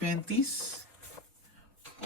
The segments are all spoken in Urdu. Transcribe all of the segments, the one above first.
35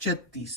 36,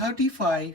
35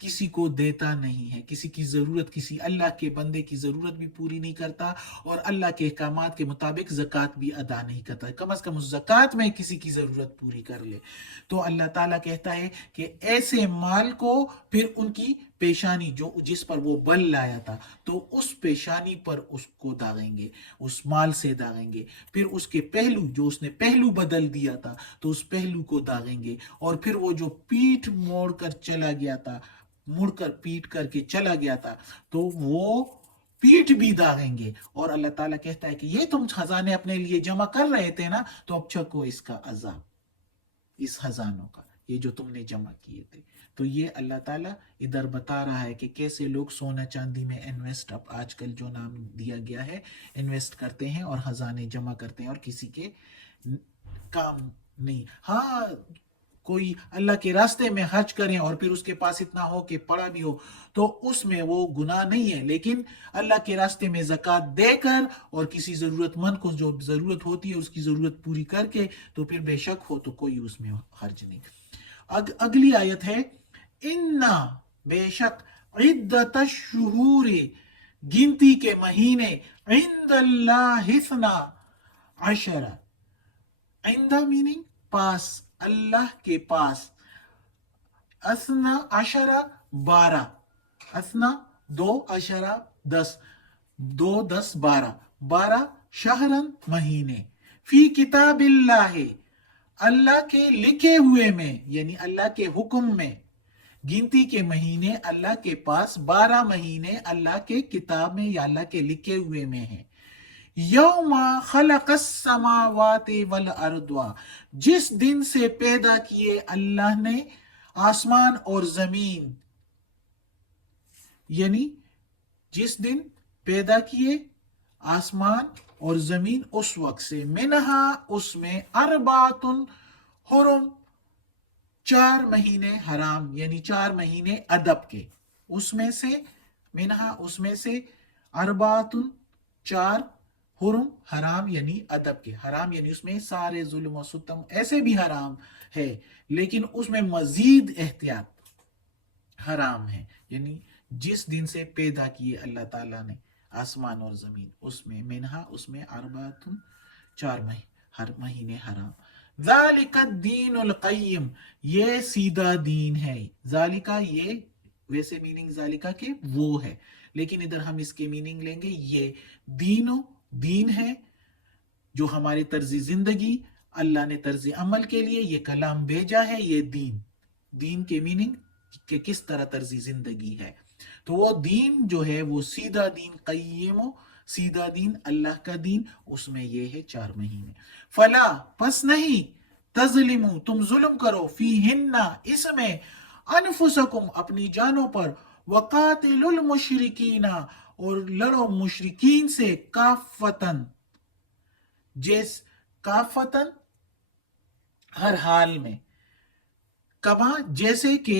کسی کو دیتا نہیں ہے، کسی کی ضرورت، کسی اللہ کے بندے کی ضرورت بھی پوری نہیں کرتا، اور اللہ کے احکامات کے مطابق زکوٰۃ بھی ادا نہیں کرتا، کم از کم اس زکوٰۃ میں کسی کی ضرورت پوری کر لے۔ تو اللہ تعالیٰ کہتا ہے کہ ایسے مال کو پھر ان کی پیشانی جس پر وہ بل لایا تھا، تو اس پیشانی پر اس کو داغیں گے، اس مال سے داغیں گے، پھر اس کے پہلو جو اس نے پہلو بدل دیا تھا تو اس پہلو کو داغیں گے، اور پھر وہ جو پیٹھ موڑ کر چلا گیا تھا، مڑ کر پیٹ کر کے چلا گیا تھا، تو وہ پیٹھ بھی داغیں گے۔ اور اللہ تعالیٰ کہتا ہے کہ یہ تم خزانے اپنے لیے جمع کر رہے تھے نا، تو اب چکو اس کا عذاب، اس خزانوں کا، یہ جو تم نے جمع کیے تھے۔ تو یہ اللہ تعالیٰ ادھر بتا رہا ہے کہ کیسے لوگ سونا چاندی میں انویسٹ، اب آج کل جو نام دیا گیا ہے، انویسٹ کرتے ہیں اور خزانے جمع کرتے ہیں، اور کسی کے کام نہیں۔ ہاں، کوئی اللہ کے راستے میں حج کریں اور پھر اس کے پاس اتنا ہو کہ پڑا بھی ہو، تو اس میں وہ گناہ نہیں ہے، لیکن اللہ کے راستے میں زکوٰۃ دے کر اور کسی ضرورت مند کو جو ضرورت ہوتی ہے اس کی ضرورت پوری کر کے، تو پھر بے شک ہو تو کوئی اس میں حرج نہیں۔ اگلی آیت ہے، اِنَّا بے شک، عدت الشہور گنتی کے مہینے، عند اللہ اثنا عشر، عند میننگ پاس، اللہ کے پاس، اثنا عشرہ 12، اثنا 2 عشرہ 10، 2 10 12، 12 شہرن مہینے، فی کتاب اللہ، اللہ کے لکھے ہوئے میں، یعنی اللہ کے حکم میں، گنتی کے مہینے اللہ کے پاس، 12 مہینے اللہ کے کتاب میں یا اللہ کے لکھے ہوئے میں ہیں۔ یوم خلق السماوات والارض، جس دن سے پیدا کیے اللہ نے آسمان اور زمین، یعنی جس دن پیدا کیے آسمان اور زمین، اس وقت سے، منہا اس میں، اربعۃ حرم 4 مہینے حرام، یعنی 4 مہینے ادب کے، اس میں سے، منہا اس میں سے، اربعۃ 4 حرم حرام یعنی ادب کے، حرام یعنی اس میں سارے ظلم و ستم ایسے بھی حرام ہے، لیکن اس میں مزید احتیاط حرام ہے، یعنی جس دن سے پیدا کیے اللہ تعالیٰ نے آسمان اور زمین، اس میں، منہا اس میں، اربعۃ 4 ہر مہینے حرام، ذالک الدین القیم، یہ سیدھا دین ہے، ذالکہ یہ ویسے میننگ ذالکہ کے وہ ہے، لیکن ادھر ہم اس کے میننگ لیں گے یہ دین ہے، جو ہماری طرز زندگی، اللہ نے طرز عمل کے لیے یہ کلام بھیجا ہے، یہ دین کے میننگ کہ کس طرح طرز زندگی ہے، تو وہ دین جو ہے وہ سیدھا دین، قیم، سیدھا دین، اللہ کا دین، اس میں یہ ہے 4 مہینے۔ فلا پس نہیں، تظلموا تم ظلم کرو، فیہن اس میں، انفسکم اپنی جانوں پر، وقاتل المشرکین اور لڑو مشرکین سے، کافتن کافتن ہر حال میں، کما جیسے کہ،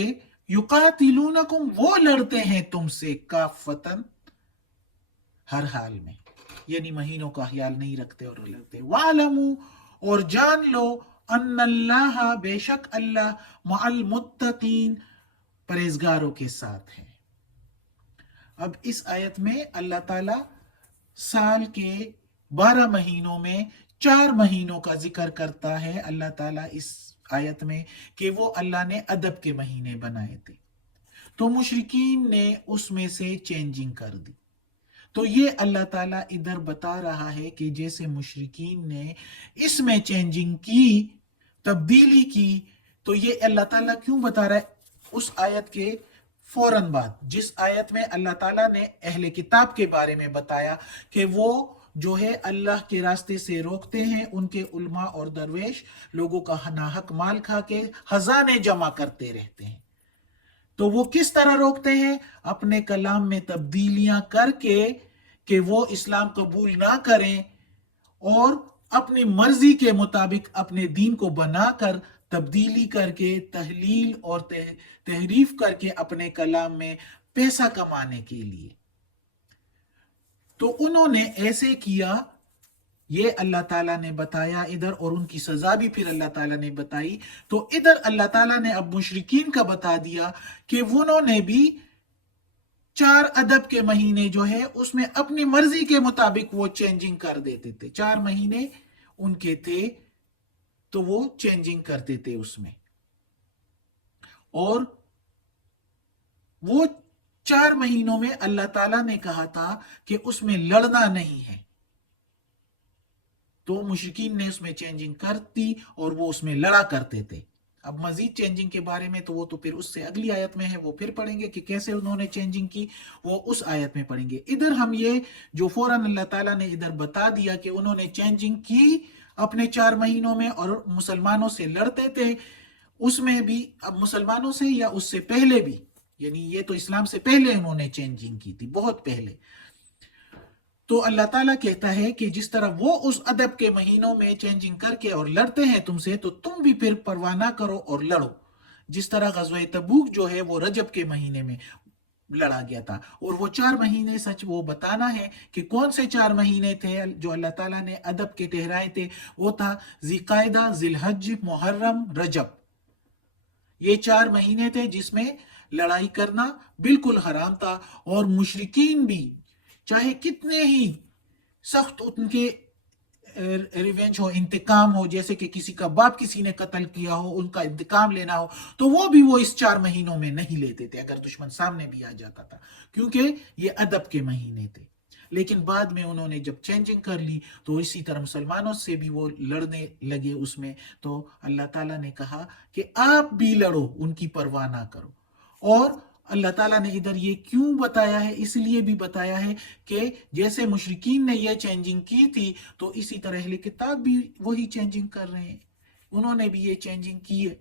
یقاتلونکم وہ لڑتے ہیں تم سے، کافتن ہر حال میں، یعنی مہینوں کا خیال نہیں رکھتے اور لڑتے، وَعْلَمُوا اور جان لو، ان اللہ بے شک اللہ، مع المتقین پرہیزگاروں کے ساتھ ہے۔ اب اس آیت میں اللہ تعالیٰ سال کے 12 مہینوں میں 4 مہینوں کا ذکر کرتا ہے، اللہ تعالیٰ اس آیت میں، کہ وہ اللہ نے ادب کے مہینے بنائے تھے، تو مشرکین نے اس میں سے چینجنگ کر دی، تو یہ اللہ تعالیٰ ادھر بتا رہا ہے کہ جیسے مشرکین نے اس میں چینجنگ کی، تبدیلی کی، تو یہ اللہ تعالیٰ کیوں بتا رہا ہے؟ اس آیت کے فوراً بعد، جس آیت میں اللہ تعالیٰ نے اہل کتاب کے بارے میں بتایا کہ وہ جو ہے اللہ کے راستے سے روکتے ہیں، ان کے علماء اور درویش لوگوں کا ناحق مال کھا کے خزانے جمع کرتے رہتے ہیں، تو وہ کس طرح روکتے ہیں؟ اپنے کلام میں تبدیلیاں کر کے، کہ وہ اسلام قبول نہ کریں، اور اپنی مرضی کے مطابق اپنے دین کو بنا کر، تبدیلی کر کے، تحلیل اور تحریف کر کے اپنے کلام میں پیسہ کمانے کے لیے، تو انہوں نے ایسے کیا، یہ اللہ تعالیٰ نے بتایا ادھر، اور ان کی سزا بھی پھر اللہ تعالیٰ نے بتائی. تو ادھر اللہ تعالیٰ نے اب مشرکین کا بتا دیا کہ انہوں نے بھی 4 ادب کے مہینے جو ہے اس میں اپنی مرضی کے مطابق وہ چینجنگ کر دیتے تھے. 4 مہینے ان کے تھے تو وہ چینجنگ کرتے تھے اس میں، اور وہ 4 مہینوں میں اللہ تعالیٰ نے کہا تھا کہ اس میں لڑنا نہیں ہے، تو مشرکین نے اس میں چینجنگ کر دی اور وہ اس میں لڑا کرتے تھے. اب مزید چینجنگ کے بارے میں تو وہ تو پھر اس سے اگلی آیت میں ہے، وہ پھر پڑھیں گے کہ کیسے انہوں نے چینجنگ کی، وہ اس آیت میں پڑھیں گے. ادھر ہم یہ جو فوراً اللہ تعالیٰ نے ادھر بتا دیا کہ انہوں نے چینجنگ کی اپنے 4 مہینوں میں اور مسلمانوں سے لڑتے تھے، اس میں بھی اب مسلمانوں سے یا اس سے پہلے بھی، یعنی یہ تو اسلام سے پہلے انہوں نے چینجنگ کی تھی، بہت پہلے. تو اللہ تعالیٰ کہتا ہے کہ جس طرح وہ اس ادب کے مہینوں میں چینجنگ کر کے اور لڑتے ہیں تم سے، تو تم بھی پھر پرواہ نہ کرو اور لڑو. جس طرح غزوہ تبوک جو ہے وہ رجب کے مہینے میں لڑا گیا تھا، اور وہ 4 مہینے سچ وہ بتانا ہے کہ کون سے 4 مہینے تھے جو اللہ تعالیٰ نے ادب کے ٹھہرائے تھے. وہ تھا ذی قعدہ، ذی الحج، محرم، رجب. یہ 4 مہینے تھے جس میں لڑائی کرنا بالکل حرام تھا، اور مشرکین بھی چاہے کتنے ہی سخت ان کے ریونج ہو، انتقام ہو، جیسے کہ کسی کا باپ کسی نے قتل کیا ہو، ان کا انتقام لینا ہو، تو وہ بھی وہ اس 4 مہینوں میں نہیں لیتے تھے اگر دشمن سامنے بھی آ جاتا تھا، کیونکہ یہ ادب کے مہینے تھے. لیکن بعد میں انہوں نے جب چینجنگ کر لی تو اسی طرح مسلمانوں سے بھی وہ لڑنے لگے اس میں. تو اللہ تعالیٰ نے کہا کہ آپ بھی لڑو، ان کی پرواہ نہ کرو. اور اللہ تعالیٰ نے ادھر یہ کیوں بتایا ہے؟ اس لیے بھی بتایا ہے کہ جیسے مشرکین نے یہ چینجنگ کی تھی تو اسی طرح اہل کتاب بھی وہی چینجنگ کر رہے ہیں. انہوں نے بھی یہ چینجنگ کی ہے،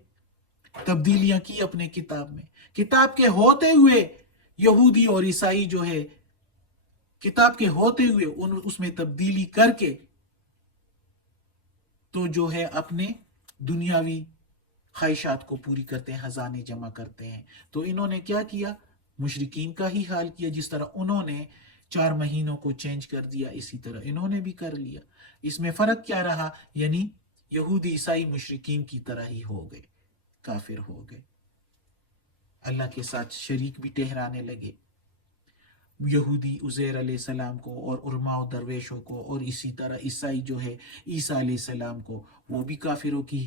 تبدیلیاں کی اپنے کتاب میں. کتاب کے ہوتے ہوئے یہودی اور عیسائی جو ہے، کتاب کے ہوتے ہوئے اس میں تبدیلی کر کے تو جو ہے اپنے دنیاوی خواہشات کو پوری کرتے ہیں، خزانے جمع کرتے ہیں. تو انہوں نے کیا کیا؟ مشرکین کا ہی حال کیا. جس طرح انہوں نے 4 مہینوں کو چینج کر دیا، اسی طرح انہوں نے بھی کر لیا. اس میں فرق کیا رہا؟ یعنی یہودی عیسائی مشرکین کی طرح ہی ہو گئے، کافر ہو گئے، اللہ کے ساتھ شریک بھی ٹھہرانے لگے. یہودی عزیر علیہ السلام کو اور علماء و درویشوں کو، اور اسی طرح عیسائی جو ہے عیسیٰ علیہ السلام کو، وہ بھی کافروں کی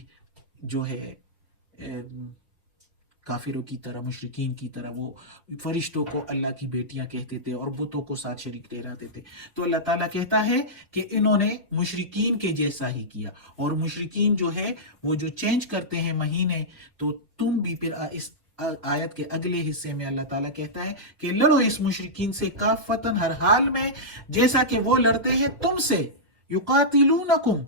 جو ہے کافروں کی طرح، مشرکین کی طرح وہ فرشتوں کو اللہ کی بیٹیاں کہتے تھے اور بتوں کو ساتھ شریک ٹھہراتے تھے. تو اللہ تعالیٰ کہتا ہے کہ انہوں نے مشرکین کے جیسا ہی کیا، اور مشرکین جو ہے وہ جو چینج کرتے ہیں مہینے، تو تم بھی پھر اس آیت کے اگلے حصے میں اللہ تعالیٰ کہتا ہے کہ لڑو اس مشرکین سے کافتن، ہر حال میں، جیسا کہ وہ لڑتے ہیں تم سے. یقاتلونکم،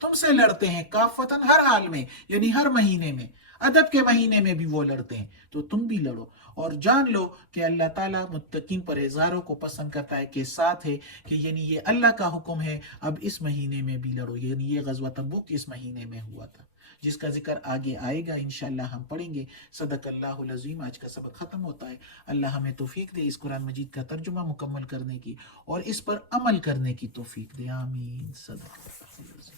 تم سے لڑتے ہیں، کافتن، ہر حال میں، یعنی ہر مہینے میں، ادب کے مہینے میں بھی وہ لڑتے ہیں، تو تم بھی لڑو. اور جان لو کہ اللہ تعالیٰ متقین پرہیزگاروں کو پسند کرتا ہے، کہ ساتھ ہے کہ یعنی یہ اللہ کا حکم ہے، اب اس مہینے میں بھی لڑو. یعنی یہ غزوہ تبوک اس مہینے میں ہوا تھا، جس کا ذکر آگے آئے گا انشاءاللہ ہم پڑھیں گے. صدق اللہ العظیم. آج کا سبق ختم ہوتا ہے. اللہ ہمیں توفیق دے اس قرآن مجید کا ترجمہ مکمل کرنے کی اور اس پر عمل کرنے کی توفیق دے. آمین. صدق اللہ العظیم.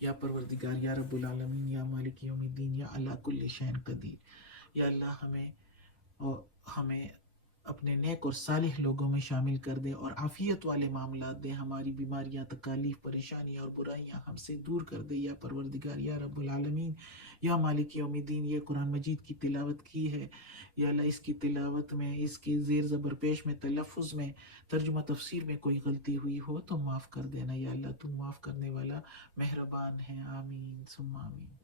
یا پروردگار، یا رب العالمین، یا مالک یوم الدین، یا اللہ کل شین قدیر، یا اللہ ہمیں اپنے نیک اور صالح لوگوں میں شامل کر دے اور عافیت والے معاملات دے. ہماری بیماریاں، تکالیف، پریشانیاں اور برائیاں ہم سے دور کر دے. یا پروردگار، یا رب العالمین، یا مالک یوم الدین. یہ قرآن مجید کی تلاوت کی ہے یا اللہ، اس کی تلاوت میں، اس کی زیر زبر پیش میں، تلفظ میں، ترجمہ تفسیر میں کوئی غلطی ہوئی ہو تو معاف کر دینا. یا اللہ تم معاف کرنے والا مہربان ہے. آمین ثم آمین.